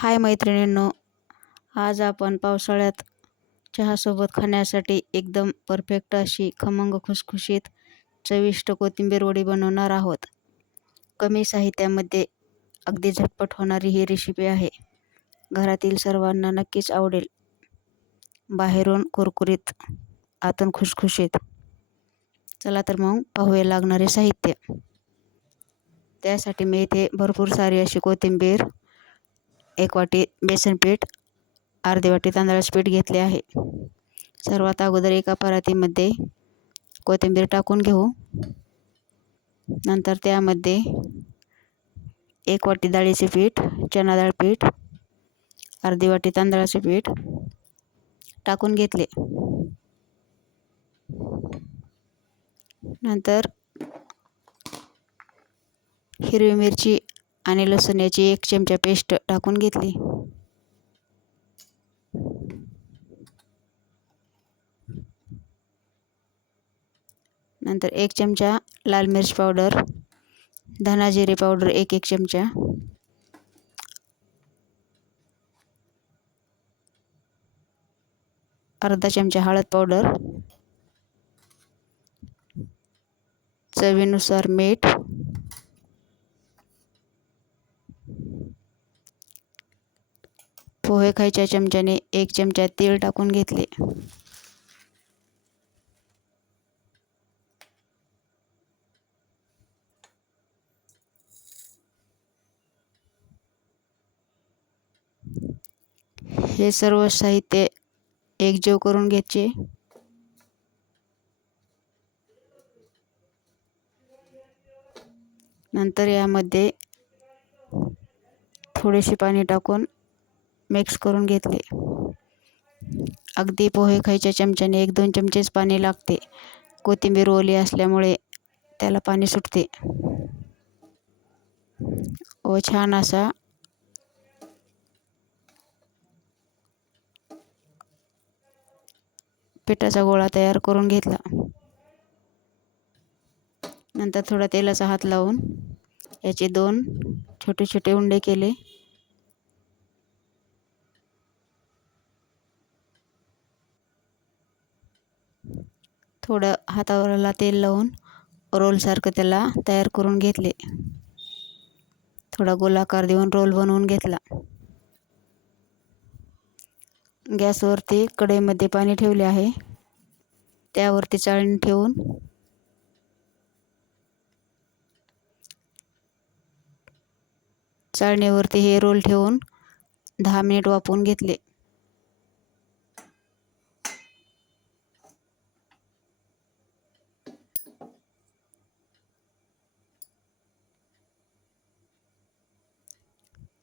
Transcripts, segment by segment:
हाय मैत्रिणींनो, आज आपण पावसाळ्यात चहासोबत खाण्यासाठी एकदम परफेक्ट अशी खमंग खुसखुशीत चविष्ट कोथिंबीर वडी बनवणार आहोत. कमी साहित्यामध्ये अगदी झटपट होणारी ही रेसिपी आहे. घरातील सर्वांना नक्कीच आवडेल. बाहेरून कुरकुरीत, आतून खुसखुशीत. चला तर मग पाहूया लागणारे साहित्य. त्यासाठी मी इथे भरपूर सारी अशी कोथिंबीर, 1 वाटी बेसन पीठ, अर्धी वाटी तांदळाचे पीठ घेतले आहे. सर्वात अगोदर एका परातीमध्ये कोथिंबीर टाकून घेऊ. नंतर त्यामध्ये 1 वाटी डाळीचे पीठ, चणा डाळ पीठ, अर्धी वाटी तांदळाचे पीठ टाकून घेतले. नंतर हिरवी मिरची आणि लसूण याची 1 चमचा पेस्ट टाकून घेतली. नंतर 1 चमचा लाल मिर्च पावडर, धना जिरे पावडर 1 चमचा, अर्धा चमचा हळद पावडर, चवीनुसार मीठ, पोहे खायच्या चमच्याने 1 चमचा तेल टाकून घेतले. हे सर्व साहित्य एकजीव करून घ्यायचे. नंतर यामध्ये थोडेसे पाणी टाकून मिक्स करून घेतले. अगदी पोहे खायच्या चमच्याने 1-2 चमचेच पाणी लागते. कोथिंबीर ओली असल्यामुळे त्याला पाणी सुटते. व छान असा पिठाचा गोळा तयार करून घेतला. नंतर थोडा तेलाचा हात लावून याचे 2 छोटे छोटे उंडे केले. थोडं हातावरला तेल लावून रोलसारखं त्याला तयार करून घेतले. थोडा गोलाकार देऊन रोल बनवून घेतला. गॅसवरती कढईमध्ये पाणी ठेवले आहे. त्यावरती चाळणी ठेवून चाळणीवरती हे रोल ठेवून 10 मिनिट वाफवून घेतले.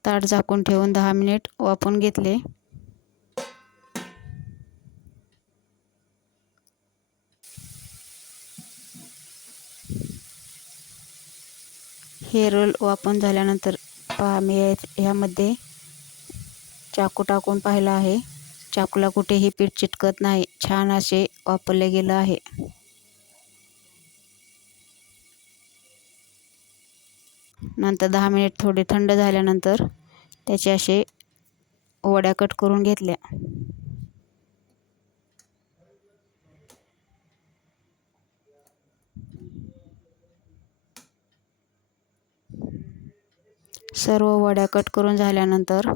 ताट झाकून ठेवून 10 मिनिट वाफवून घेतले. हे रोल वाफवून झाल्यानंतर पहा, मी ह्यामध्ये चाकू टाकून पाहिला आहे. चाकूला कुठेही पीठ चिटकत नाही. छान असे वाफवले गेलं आहे. नंतर 10 मिनिट थोडे थंड झाल्यानंतर त्याचे असे वड्या कट करून घेतल्या. सर्व वड्या कट करून झाल्यानंतर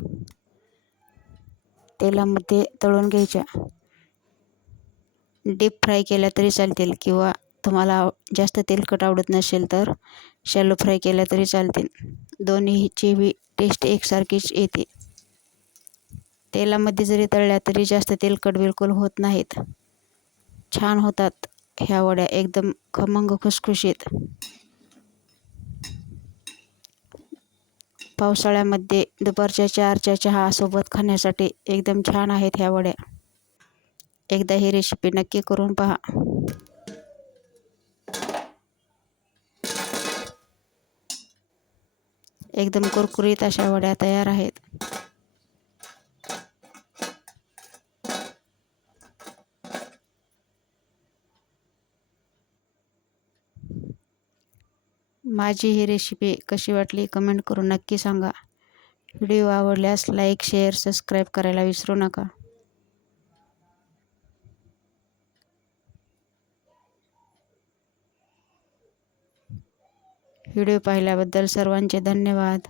तेलामध्ये तळून घ्यायच्या. डीप फ्राय केल्या तरी चालतील किंवा तुम्हाला जास्त तेलकट आवडत नसेल तर शॅलो फ्राय केल्या तरी चालतील. दोन्हीची बी टेस्ट एकसारखीच येते. तेलामध्ये जरी तळल्या तरी जास्त तेलकट बिलकुल होत नाहीत. छान होतात ह्या वड्या, एकदम खमंग खुसखुशीत. पावसाळ्यामध्ये दुपारच्या 4च्या चहासोबत खाण्यासाठी एकदम छान आहेत ह्या वड्या. एकदा ही रेसिपी नक्की करून पहा. एकदम कुरकुरीत अशा वड्या तयार आहेत. माझी ही रेसिपी कशी वाटली कमेंट करून नक्की सांगा. व्हिडिओ आवडल्यास लाईक, शेअर, सबस्क्राईब करायला विसरू नका. व्हिडिओ पाहिल्याबद्दल सर्वांचे धन्यवाद.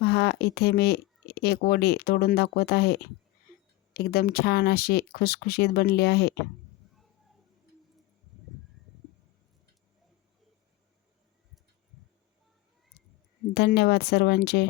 पहा, इथे मी एक वडी तोडून दाखवत आहे. एकदम छान अशी खुसखुशीत बनली आहे. धन्यवाद सर्वांचे.